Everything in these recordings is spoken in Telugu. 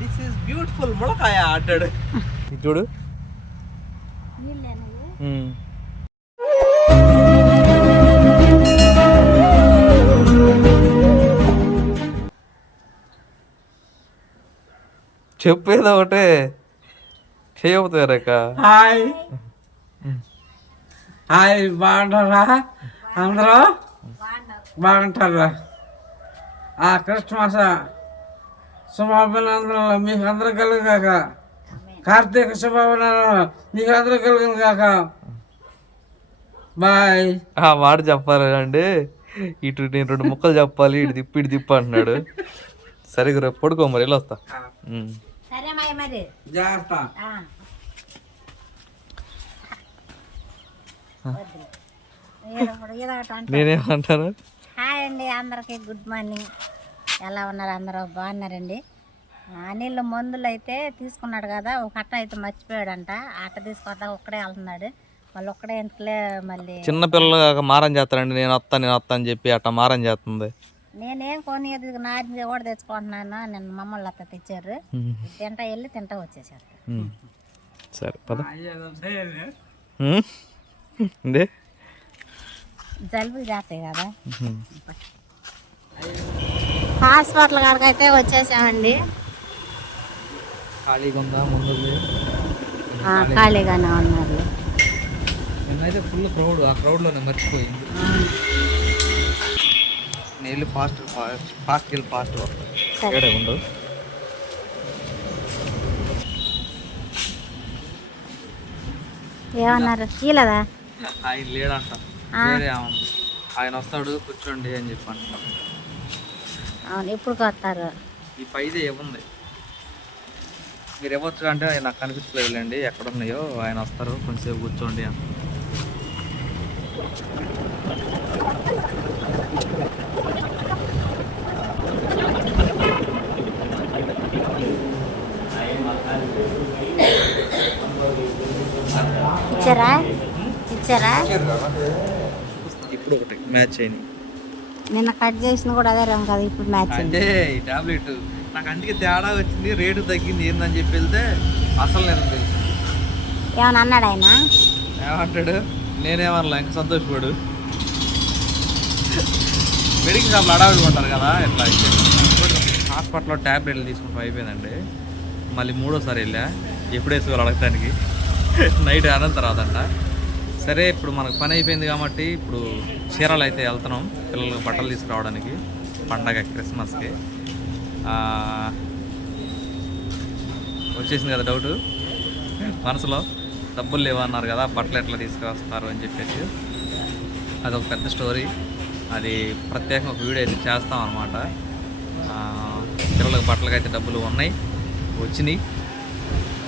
దిస్ ఈస్ బ్యూటిఫుల్ ములకాయ అంటాడు. చూడు చెప్పేది ఒకటే చేయబోతారక్క. హాయ్ హాయ్, బాగుంటారా అందరూ? బాగుంటారా? క్రిస్మస్ శుభాభినందనలు మీకు అందరూ కలుగుగాక. కార్తీక శుభాభినందనలు మీకు అందరూ కలుగును కాక. బాయ్. ఆ మాట చెప్పాలి అంటే ఇటు నేను 2 ముక్కలు చెప్పాలి, ఇటు దిప్పు అంటున్నాడు. సరే రేపు పడుకో మరి, వెళ్ళి వస్తా. జాగ్రత్త. నేనేమంటాను? హాయ్ అండి అందరికి, గుడ్ మార్నింగ్. ఎలా ఉన్నారు అందరూ? బాగున్నారండి. అనిల్ మందులు అయితే తీసుకున్నాడు కదా, ఒక అట్ట అయితే మర్చిపోయాడంట. అట్ట తీసుకొద్దా ఒక్కడే వెళ్తున్నాడు. మళ్ళీ ఒక్కడే ఎందుకులే, మళ్ళీ చిన్నపిల్లలు మారం చేస్తారండి. నేను వస్తా అని చెప్పి అట్ట మారం చేస్తుంది. నేనేం కొనిది నాది కూడా తెచ్చుకుంటున్నాను. నేను మమ్మల్ని అత్త తెచ్చారు, తింటా వచ్చేసారు. సరే పద. జలుబు చేస్తాయి కదా. హాస్పిటల్ కాడికి అయితే వచ్చేసామండి. ఖాళీగా ఉందా? ముందు ఖాళీగానే ఉన్నారు. నేనైతే ఫుల్ క్రౌడ్, ఆ క్రౌడ్లోనే మర్చిపోయింది. నేను ఫాస్ట్ ఏడే ఉండవు. ఏమన్నారు? కీలదా ఆయన లేడంట, ఆయన వస్తాడు కూర్చోండి అని చెప్పాను. అవును, ఎప్పుడు వస్తారు? ఈ పైదే ఏముంది మీరు ఇవ్వచ్చు అంటే నాకు కనిపించలేదులేండి ఎక్కడ ఉన్నాయో. ఆయన వస్తారు, కొంచెంసేపు కూర్చోండి అని. ఇచ్చారా? ఇప్పుడు ఒకటి మ్యాచ్ అయింది. నిన్న కట్ చేసిన కూడా అదే రంగు కదా, ఇప్పుడు మ్యాచ్ అంటే ఈ టాబ్లెట్ నాకు అందుకే తేడా వచ్చింది, రేటు తగ్గింది ఏందని చెప్పి వెళ్తే అసలు నేను తెలుసు. ఏమన్నా అన్నాడు ఆయన? ఏమంటాడు? నేనేమన్నా ఇంకా సంతోషపడు. మెడికల్ షాప్లో అడావిడి ఉంటారు కదా, ఇట్లా హాస్పిటల్లో ట్యాబ్లెట్లు తీసుకుంటాం అయిపోయిందండి. మళ్ళీ 3వ సారి వెళ్ళా, ఎప్పుడు వేసుకోవాలి అడగటానికి. నైట్ అనంత రాదంట. సరే ఇప్పుడు మనకు పని అయిపోయింది కాబట్టి ఇప్పుడు చీరాలు అయితే వెళ్తున్నాం పిల్లలకు బట్టలు తీసుకురావడానికి. పండగ క్రిస్మస్కి వచ్చేసింది కదా డౌటు మనసులో. డబ్బులు లేవన్నారు కదా, బట్టలు ఎట్లా తీసుకొస్తారు అని చెప్పేసి అదొక పెద్ద స్టోరీ. అది ప్రత్యేకంగా ఒక వీడియో అయితే చేస్తాం అనమాట. పిల్లలకు బట్టలకి అయితే డబ్బులు వచ్చినాయి.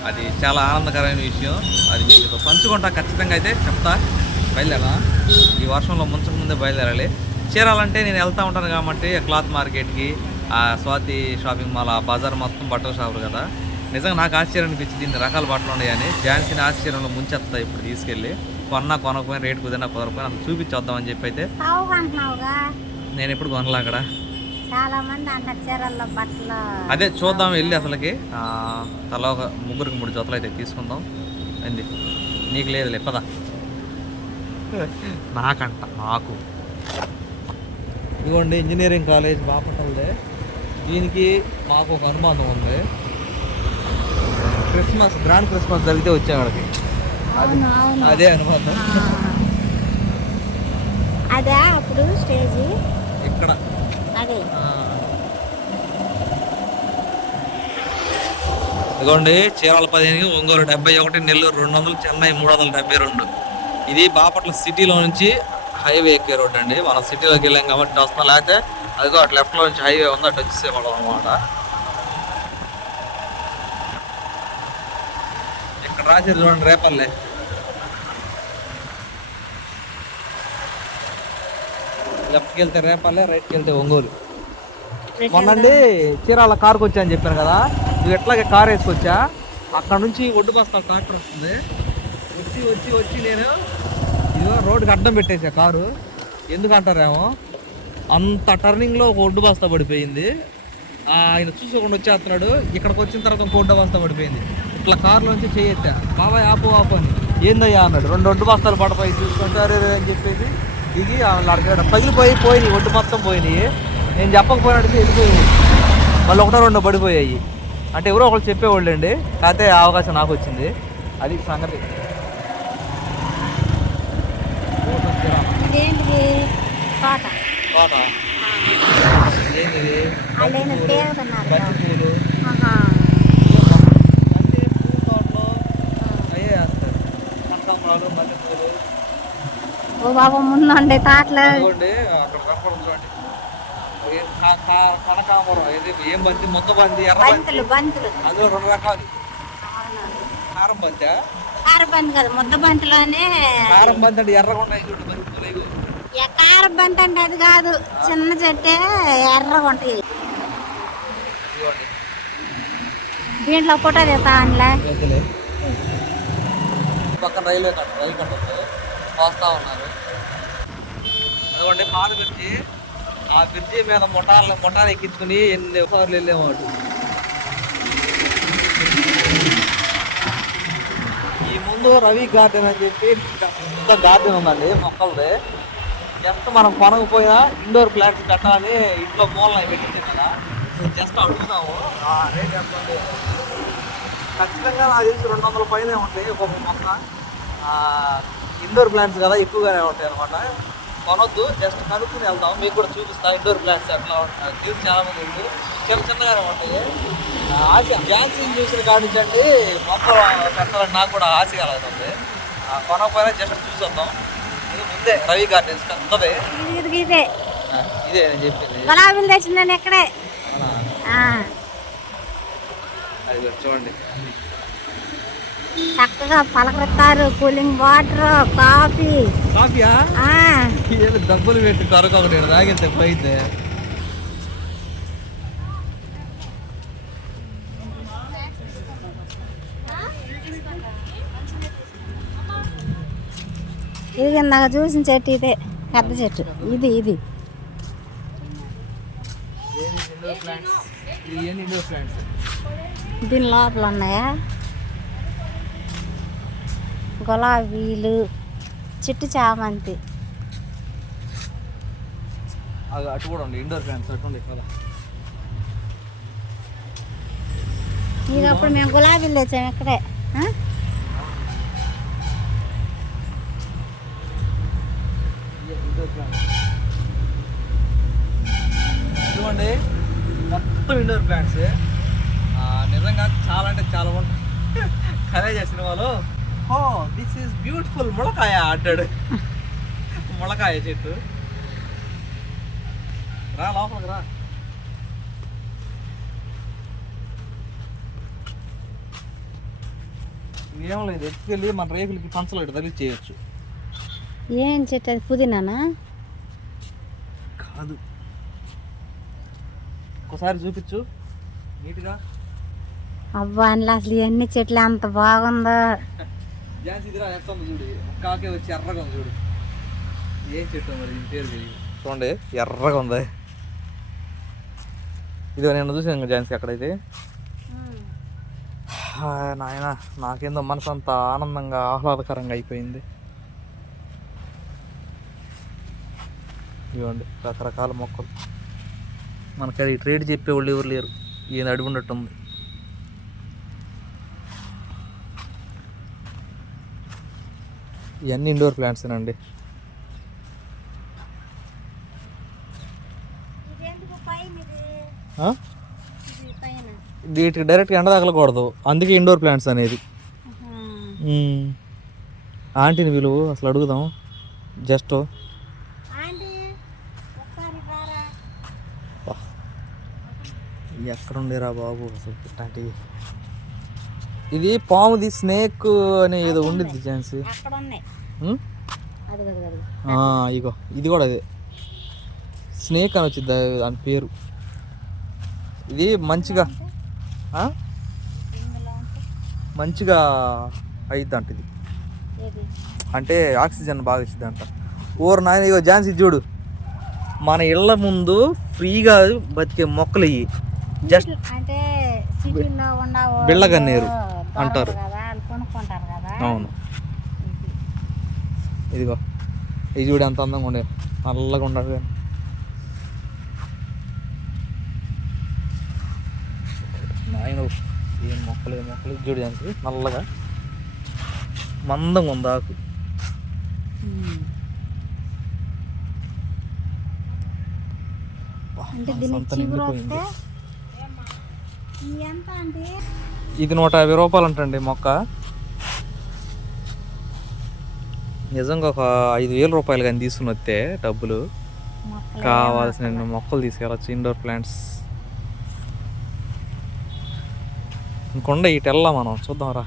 అది చాలా ఆనందకరమైన విషయం. అది మీకు పంచుకుంటా ఖచ్చితంగా అయితే చెప్తా. బయలుదేరా, ఈ వర్షంలో ముంచక ముందే బయలుదేరాలి. చీరాలంటే నేను వెళ్తూ ఉంటాను కాబట్టి క్లాత్ మార్కెట్కి, ఆ స్వాతి షాపింగ్ మాల్, ఆ బజార్ మొత్తం బట్టల షాపులు కదా. నిజంగా నాకు ఆశ్చర్యం అనిపించింది, ఇన్ని రకాల బట్టలు ఉన్నాయని. ఝాన్సీని ఆశ్చర్యంలో ముంచేస్తా ఇప్పుడు తీసుకెళ్ళి. కొనకపోయినా రేటు కుదరకపోయినా అసలు చూపించొద్దామని చెప్పి అయితే. నేను ఎప్పుడు కొనలే అక్కడ. చాలా మంది అంటారు చీరల్లో బట్టలు. అదే చూద్దాం వెళ్ళి అసలుకి. తలా ఒక 3 జతలు అయితే తీసుకుందాం. అంది నీకు లేదులే పదా. నాకు ఇదిగోండి ఇంజనీరింగ్ కాలేజ్ బాపట్లదే. దీనికి మాకు ఒక అనుబంధం ఉంది. గ్రాండ్ క్రిస్మస్ జరిగితే వచ్చే వాడికి అదే అనుబంధం. అదే అప్పుడు స్టేజ్ ఇక్కడ అదే. ఇదిగోండి చీరాల 15, ఒంగోలు 71, నెల్లూరు 200, చెన్నై 372. ఇది బాపట్ల సిటీలో నుంచి హైవే ఎక్కే రోడ్ అండి. మనం సిటీలోకి వెళ్ళాం కాబట్టి వస్తాం, లేకపోతే అదిగో అటు లెఫ్ట్లో నుంచి హైవే ఉంది, అటు వచ్చేసేవాళ్ళం అనమాట. ఇక్కడ రాసేది చూడండి, రేపల్లె. లెఫ్ట్కి వెళ్తే రేపల్లె, రైట్కి వెళ్తే ఒంగోలు. మొన్నండి చీరాల కారుకు వచ్చా అని చెప్పాను కదా, నువ్వు ఎట్లాగే కారు వేసుకొచ్చా. అక్కడ నుంచి ఒడ్డు బస్తా ట్రాక్టర్ వస్తుంది. వచ్చి నేను ఇదిగో రోడ్డుకి అడ్డం పెట్టేసా కారు. ఎందుకంటారేమో, అంత టర్నింగ్లో ఒక ఒడ్డు బస్తా పడిపోయింది. ఆయన చూసుకోకుండా వచ్చేస్తున్నాడు. ఇక్కడికి వచ్చిన తర్వాత ఇంకో డబ్బంతా పడిపోయింది. ఇట్లా కారులోంచి చేయొచ్చా బాబాయ్ ఆపు అని ఏందయ్యా అన్నాడు. 2 ఒడ్డు బస్తాలు పడపోయి చూసుకుంటారు అని చెప్పేసి దిగి అడిగాడు. పోయినాయి ఒడ్డు మొత్తం పోయినాయి. నేను చెప్పకపోయినట్టుగా వెళ్ళిపోయి మళ్ళీ 1-2 పడిపోయాయి. అంటే ఎవరో ఒకళ్ళు చెప్పేవాళ్ళు అండి. కాకపోతే ఆ అవకాశం నాకు వచ్చింది. అది సంగతి. ఇదేంటిది తోట తోట ఏంటిది? వాళ్ళేమో తేగుతున్నారు. బంతి పూలు. ఆహా. అంటే పూల తోటలో అయ్యే వేస్తారు. కనకాంబరాలు, బంతి పూలు. ఓ బాబా ముందుండే తోటలు. అదిగోండి అక్కడ కనపడుతుంది. కనకాంబరం ఏం బంతి? మొత్త బంతి, ఎర్ర బంతి. బంతులు అందులో 2 రకాలు. కారం బంతి. కార బంతి కదా, ముద్ద బంతిలోనే. కారం బంతి అంటే ఎర్రగా ఉంటాయి చూడు బంతి పూలు. ఇవి కార బంతి అంటే అది కాదు, చిన్న చెట్టే ఎర్రగా ఉంటాయి. ఇవ్వండి. దీంట్లో ఫోటో తీస్తా అందులో. పక్కన రైలు కట్ట ఉంది. వస్తా ఉన్నారు. అదిగోండి పాత బ్రిడ్జి. ఆ బ్రిడ్జి మీద ముఠాలు ఎక్కించుకుని ఎన్ని సార్లు వెళ్ళేవాడు. ఈ ముందు రవి గార్డెన్ అని చెప్పి పెద్ద గార్డెన్ ఉందండి మొక్కలది. జస్ట్ మనం కొనకపోయినా ఇండోర్ ప్లాంట్స్ కట్టాలని ఇంట్లో మూలన పెట్టించాం కదా. జస్ట్ అడుగుతాము రేట్ ఎంత ఉంది. ఖచ్చితంగా నాకు తెలిసి 200 పైనే ఉంటాయి ఒక్కొక్క మొక్క. ఇండోర్ ప్లాంట్స్ కదా ఎక్కువగానే ఉంటాయి అనమాట. కొనొద్దు, జస్ట్ కనుక్కుని వెళ్తాం. మీకు కూడా చూపిస్తా ఇండోర్ ప్లాంట్స్ ఎట్లా ఉంటాయి. తీసి చాలా మంది ఉంది, చిన్నగానే ఉంటాయి. ఆశ ఝాన్సీని చూసిన కాడించండి మొక్క పెట్టాలని నాకు కూడా ఆశ కలుగుతుంది. కొనకపోయినా జస్ట్ చూసి వద్దాం. ఇది ముందే రవి గార్డెన్స్ పెద్దదే. ఇదే ఇదే నేను చెప్పింది. గులాబీలు తెచ్చిందని ఎక్కడే. అది చూడండి చక్కగా పలకరిస్తారు. కూలింగ్ వాటర్, కాఫీయా ఏదో డబ్బులు పెట్టి కొరకొకటి తాగితే పోయితే. ఇది ఇందాక చూసిన చెట్టు ఇదే పెద్ద చెట్టు. ఇది దీని లోపల ఉన్నాయా గులాబీలు, చిట్టు చామంతి. అటు కూడా ఉంది ఇండోర్ ప్లాంట్స్. అటు ఉంది కదా. ఇక అప్పుడు మేము గులాబీలు తెచ్చాము ఇక్కడే. ఇదిగోండి మొత్తం ఇండోర్ ప్లాంట్స్. నిజంగా చాలా అంటే చాలా బాగుంటాయి. కలేజ సినిమాలో దిస్ ఈస్ బ్యూటిఫుల్ ములకాయ అంటాడు. ములకాయ చెట్టు. రా లోపలికి రా. ఏం లేదు, ఎత్తుకెళ్ళి మన రేకులకి పంచలు ఇటు తగిలి చేయొచ్చు. ఏం చెట్టు అది? పుదీనానా? కాదు, ఒకసారి చూపించు నీట్గా. అబ్బా అందులో అసలు ఇవన్నీ చెట్లు అంత బాగుందో. జాన్సీదిరా ఎంత ఉంది చూడు. కాకే వచ్చి ఎర్రగా ఉంది చూడు. ఏం చెట్టు మరి దీని పేరు తెలియదు. చూడండి ఎర్రగా ఉంది. ఇదిగో నేను చూసాను జాన్సీ అక్కడైతే. నాయన నాకేందో మనసు అంత ఆనందంగా ఆహ్లాదకరంగా అయిపోయింది. ఇవ్వండి రకరకాల మొక్కలు. మనకి అది ట్రేడ్ చెప్పేవాళ్ళు ఎవరు లేరు. ఈయన అడుగున్నట్టుంది. ఇవన్నీ ఇండోర్ ప్లాంట్స్ అండి. వీటికి డైరెక్ట్గా ఎండ తగలకూడదు, అందుకే ఇండోర్ ప్లాంట్స్ అనేది. ఆంటీని విలువ అసలు అడుగుదాం జస్ట్. ఎక్కడుండేరా బాబు అసలు ఇట్లాంటివి. ఇది పాముది స్నేక్ అనే ఏదో ఉండిద్ది ఛాన్స్. ఇగో ఇది కూడా అదే స్నేక్ అని వచ్చింది దాని పేరు. ఇది మంచిగా అయిద్ది అంట. ఇది అంటే ఆక్సిజన్ బాగా ఇచ్చింది అంట. ఓరు నాయన ఇగో ఝాన్సీ చూడు, మన ఇళ్ళ ముందు ఫ్రీగా బతికే మొక్కలు ఇవి. జస్ట్ అంటే సిటీలో ఉన్న బిళ్ళగన్నేరు అంటారు కదా, వాళ్ళు కొనుక్కుంటారు కదా. అవును. ఇదిగో ఇది చూడు ఎంత అందంగా ఉండే, నల్లగా ఉన్నాడు కానీ. నాయన ఏం మొక్కలు చూడు దానికి నల్లగా మందంగా ఉంది ఆకు. అంటే దీనికి చిగురు వస్తే ఎంత అంటే ఇది 150 రూపాయలు అంటండి మొక్క. నిజంగా ఒక 5,000 రూపాయలు కానీ తీసుకుని వస్తే డబ్బులు కావాల్సిన మొక్కలు తీసుకెళ్ళచ్చు, ఇండోర్ ప్లాంట్స్. ఇంకొండ ఇటు వెళ్ళా మనం, చూద్దాం రా.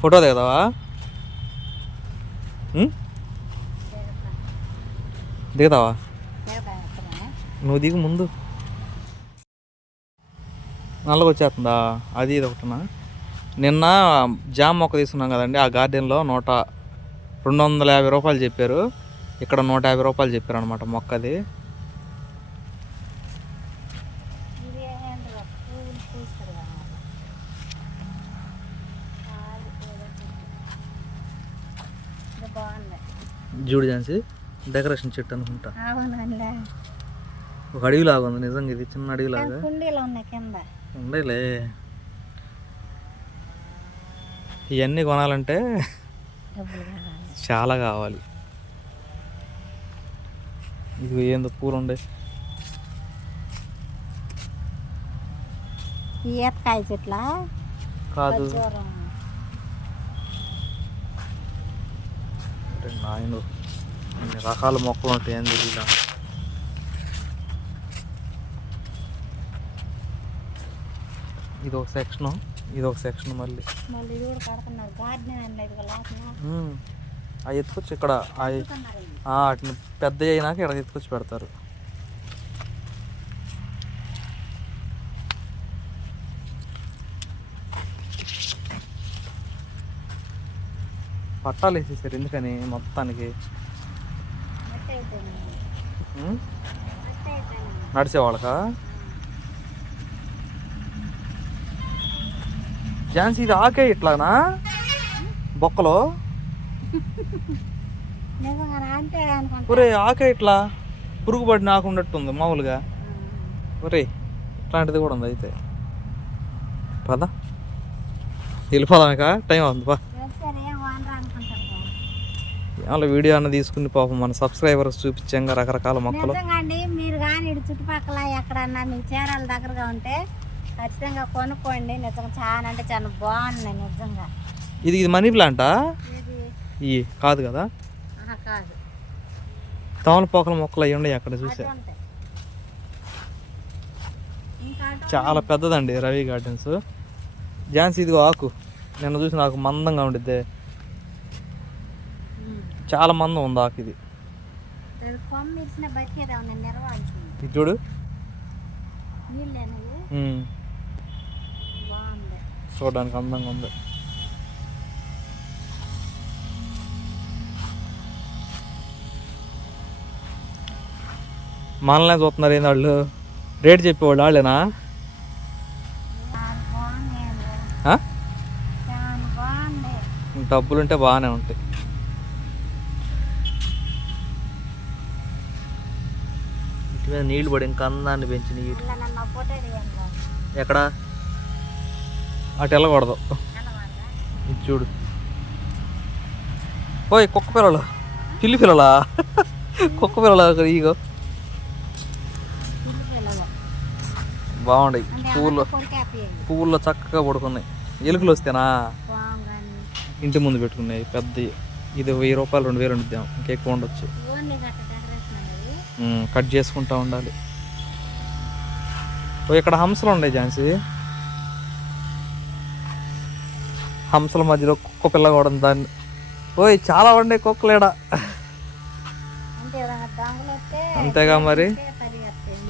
ఫోటో దిగుతావా? దిగుతావా? నువ్వు దిగు ముందు. నల్లగా వచ్చేస్తుందా? అది ఇది ఒకటినా. నిన్న జామ్ మొక్క తీసుకున్నాం కదండి, ఆ గార్డెన్లో 250 రూపాయలు చెప్పారు, ఇక్కడ 150 రూపాయలు చెప్పారు అనమాట మొక్కది. జూడి ఝాన్సీ డెకరేషన్ చెట్టు అనుకుంటా. ఒక అడవిలాగా ఉంది నిజంగా, ఇది చిన్న అడవిలాగా ఉండేలే. ఇవన్నీ కొనాలంటే చాలా కావాలి. ఇది ఏందో పూలు ఉండే, ఈతకాయ చెట్ల కాదు నాయన, అన్ని రకాల మొక్కలు ఉంటాయి. ఏంది ఇలా ఇది ఒక సెక్షన్, ఇది ఒక సెక్షన్. మళ్ళీ అవి ఎత్తుకొచ్చి ఇక్కడ వాటిని పెద్ద అయినాక ఇక్కడ ఎత్తుకొచ్చి పెడతారు. పట్టాలు వేసేసారు ఎందుకని మొత్తానికి. నడిచేవాళ్ళకా? ఝాన్సీ ఇది ఆకే ఇట్లానా బొక్కలో? ఒరే ఆకే ఇట్లా పురుగు పడిన ఆకు ఉన్నట్టుంది మామూలుగా. ఒరే ఇట్లాంటిది కూడా ఉంది అయితే. పదా వెళ్ళిపోదాక టైం అవుతుంది బా. ఏమన్నా వీడియో అన్న తీసుకుని పాపం మన సబ్స్క్రైబర్స్ చూపించాం రకరకాల మొక్కలు. మీరు కానీ చుట్టుపక్కల ఎక్కడన్నా మీ చీరాల దగ్గరగా ఉంటే ఖచ్చితంగా కొనుక్కోండి. నిజంగా చాలా అంటే చాలా బాగున్నాయి నిజంగా. ఇది మనీ ప్లాంటా? ఇవి కాదు కదా, కాదు తమలపాకుల మొక్కలు అవి ఉన్నాయి అక్కడ చూసా. చాలా పెద్దదండి రవి గార్డెన్స్. ఝాన్సీ ఇదిగో ఆకు నిన్న చూసి నాకు మందంగా ఉండిద్దే, చాలా మందం ఉంది ఆకు. ఇది ఇది చూడు చూడడానికి అందంగా ఉంది. మనల్నే చూస్తున్నారు ఏంది వాళ్ళు? రేట్ చెప్పేవాళ్ళు వాళ్ళేనా? డబ్బులుంటే బాగానే ఉంటాయి. ఇటు మీద నీళ్ళు పడి ఇంకా అందాన్ని పెంచి నీళ్ళు. ఎక్కడ అటు వెళ్ళకూడదు. ఇది చూడు. ఓయ్ కుక్క పిల్లలు, పిల్లి పిల్లలా? కుక్క పిల్లలు ఈగో బాగుంటాయి. పువ్వుల్లో చక్కగా పడుకున్నాయి. ఎలుకలు వస్తేనా ఇంటి ముందు పెట్టుకున్నాయి పెద్దవి. ఇది 1000 రూపాయలు 2000 ఉండిద్దాం, ఇంకెక్కువ ఉండొచ్చు. కట్ చేసుకుంటా ఉండాలి. ఓ ఇక్కడ హంసలు ఉన్నాయి ఝాన్సీ, హంసల మధ్యలో కుక్క పిల్ల కూడా దాన్ని. ఓయ్ చాలా ఉండే కుక్కలేడా. అంతేగా మరి,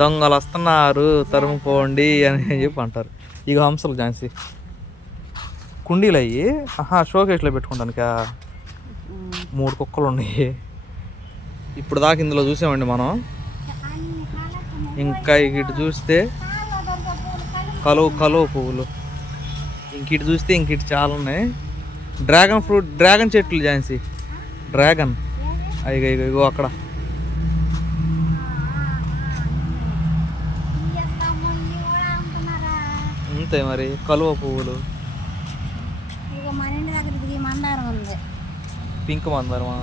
దొంగలు వస్తున్నారు తరుముకోండి అని చెప్పి అంటారు. ఇక హంసలు ఝాన్సీ కుండీలు అయ్యి షోకేస్లో పెట్టుకుంటానికా. 3 కుక్కలు ఉన్నాయి. ఇప్పుడు దాకా ఇందులో చూసామండి మనం. ఇంకా ఇటు చూస్తే కలువ పువ్వులు. ఇంకిటి చూస్తే ఇంకిటి చాలా ఉన్నాయి. డ్రాగన్ ఫ్రూట్, డ్రాగన్ చెట్లు ఝాన్సీ, డ్రాగన్. అయ్యో ఇగో అక్కడ. అంతే మరి, కలువ పువ్వులు. మన ఇంటి దగ్గర ఇది మందారం ఉంది, పింక్ మందారమా?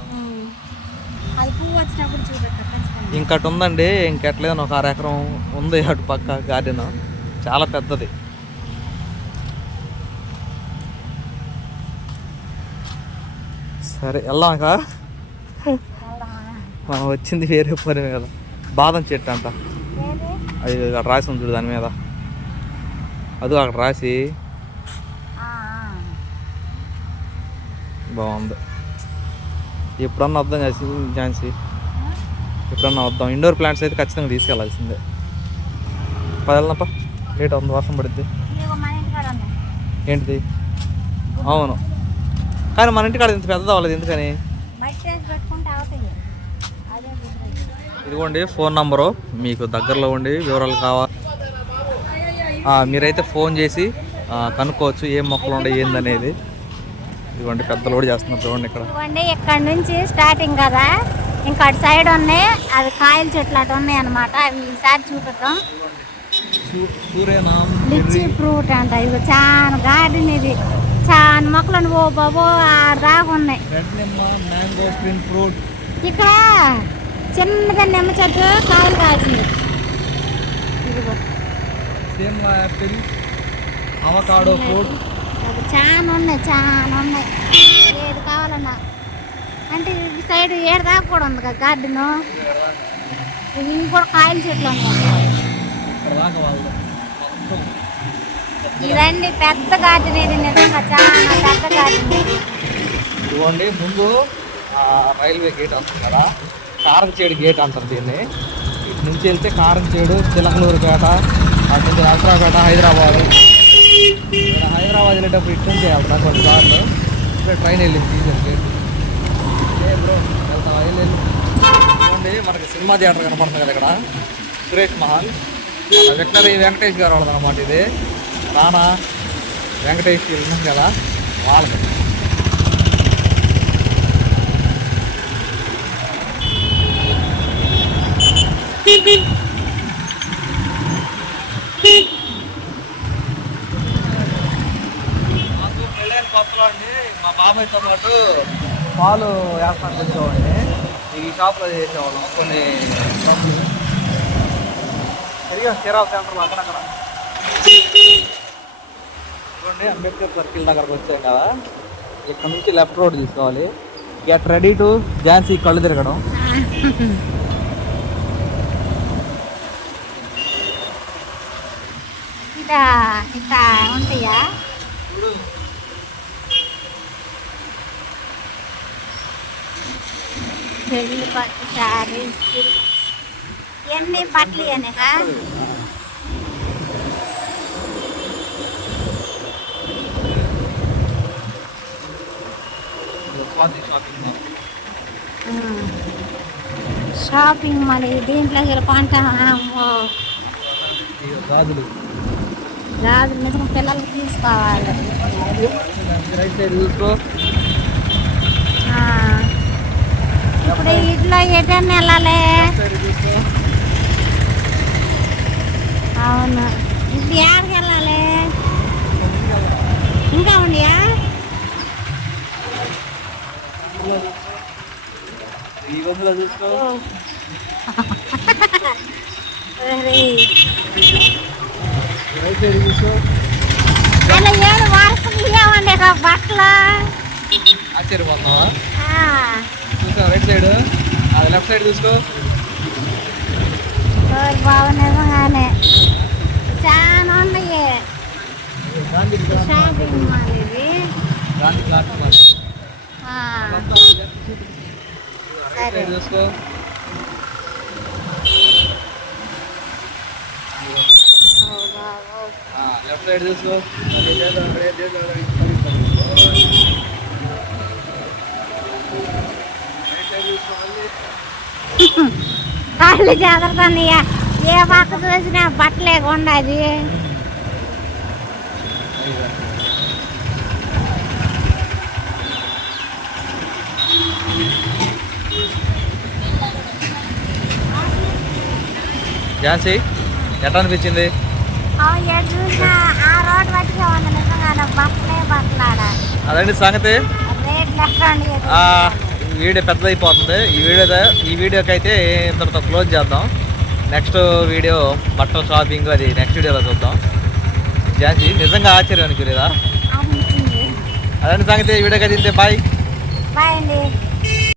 అది పువ్వు వచ్చినప్పుడు చూపెట్టారు. ఇంకటి ఉందండి, ఇంకెట్లేదు, ఒక 6 ఎకరం ఉంది అటు పక్క గార్డెన్, చాలా పెద్దది. సరే వెళ్దాక. మనం వచ్చింది వేరే పని మీద. బాదం చెట్టు అంట, అది అక్కడ రాసి ఉంది చూడు దాని మీద. అది అక్కడ రాసి బాగుంది. ఎప్పుడన్నా వద్దాం చేసి ఝాన్సీ, ఎప్పుడన్నా వద్దాం. ఇండోర్ ప్లాంట్స్ అయితే ఖచ్చితంగా తీసుకెళ్లాల్సిందే. వెళ్దాంపా, లేట్ అవుతుంది, వర్షం పడుద్ది. ఏంటిది? అవును, కానీ మన ఇంటికాడ ఇంత పెద్దది అవ్వలేదు ఎందుకని? ఇదిగోండి ఫోన్ నంబరు, మీకు దగ్గరలో ఉండి వివరాలు కావాలి మీరైతే ఫోన్ చేసి కనుక్కోవచ్చు ఏం మొక్కలు ఉండే ఏందనేది. ఇదిగోండి పెద్ద లోడ్ చేస్తున్నారు చూడండి ఇక్కడ. ఇక్కడ నుంచి స్టార్టింగ్ కదా, ఇంకా అటు సైడ్ ఉన్నాయి, అవి కాయల చెట్లు అటు ఉన్నాయి అనమాట. అవి ఈసారి చూపిద్దాం. లిచ్చి ఫ్రూట్ అంట. ఇది చాలా గార్డెన్, ఇది చాలా మొక్కలు ఓ బాబో ఆడ దాకా ఉన్నాయి. ఇక్కడ చిన్నగా నిమ్మ చెట్టు కాయలు కాల్చింది. చాలా ఉన్నాయి, చాలా ఉన్నాయి. ఏది కావాలన్నా అంటే ఈ సైడ్ ఏడు దాకా కూడా ఉంది కదా గార్డెన్. ఇవి కూడా కాయల చెట్లు ఉన్నాయి. ఇదండి పెద్ద గార్డెన్, ఇది నిజంగా చాలా పెద్ద గార్డెన్. ఇదిగోండి ముందు రైల్వే గేట్ వస్తుంది కదా, కారంచేడు గేట్ అంటారు దీన్ని. ఇటు నుంచి వెళ్తే కారంచేడు, చిలకలూరుపేట, అటు నుంచి హైదరాబాద్. హైదరాబాద్ వెళ్ళేటప్పుడు ఇటు నుంచి వెళ్తాం కొన్ని సార్లు. ఇప్పుడు ట్రైన్ వెళ్ళింది సీజన్ గేట్. బ్రో వెళ్తాం, వెళ్ళి మనకి సినిమా థియేటర్ కనపడుతుంది కదా ఇక్కడ, సురేష్ మహల్. వెటనరీ వెంకటేష్ గారు వాళ్ళది అనమాట. ఇది నానా వెంకటేష్ ఉన్నాం కదా వాళ్ళకి. మాకు పెళ్ళైన కొత్తలో అండి మా బాబాయ్తో పాటు పాలు వేస్తానికి వచ్చేవాడిని. ఈ షాప్లో చేసేవాళ్ళం కొన్ని సరిగా చీరాల సెంటర్లో అక్కడక్కడ. చూడండి అంబేద్కర్ సర్కిల్ దగ్గరకు వచ్చాం కదా, ఇక్కడ నుంచి లెఫ్ట్ రోడ్ తీసుకోవాలి. గెట్ రెడీ టు ఝాన్సీ కళ్ళు తిరగడం. ఇట్లా ఉంటాయా? పెళ్ళి పట్టు శారీస్ ఎన్ని బట్టలు అనేక షాపింగ్ మళ్ళీ దీంట్లో పంట గాజులు నిజంగా పిల్లలకి తీసుకోవాలి. ఇప్పుడు ఇంట్లో ఎటన్నా వెళ్ళాలి. అవును, ఇప్పుడు ఎక్కడికి వెళ్ళాలి? ఇంకా ఉన్నాయా? అలా ఏడు వరుసలు ఇవ్వండి బట్టలు. ఆశ్చర్యపోతున్నావా? చూసావు రైట్ సైడ్, అది లెఫ్ట్ సైడ్ చూసుకో. బాగున్నాగానే చాలా ఉన్నాయి. షాపింగ్ మాల్ ఇది. సరే చూసుకో. లెఫ్ట్ సైడ్ చూసుకో. కాళ్ళు జాగ్రత్త, ఏ పక్క చూసినా బట్టలే ఉండదు. ఝాన్సీ ఎట్లా అనిపించింది? చూసినా ఆ రోడ్డు పట్టుకే ఉంది నిజంగా బట్టలే బట్టలాడ అదండి సంగతి. రేట్లు ఎట్లా వీడియో పెద్దదైపోతుంది. ఈ వీడియోకి అయితే ఇంతటితో క్లోజ్ చేద్దాం. నెక్స్ట్ వీడియో బట్టల షాపింగ్ అది నెక్స్ట్ వీడియోలో చూద్దాం. ఝాన్సీ నిజంగా ఆశ్చర్యం అనుకోలేదా? అనిపించింది. అదండి సంగతి. వీడియోకి అయితే బాయ్ బాయ్ అండి.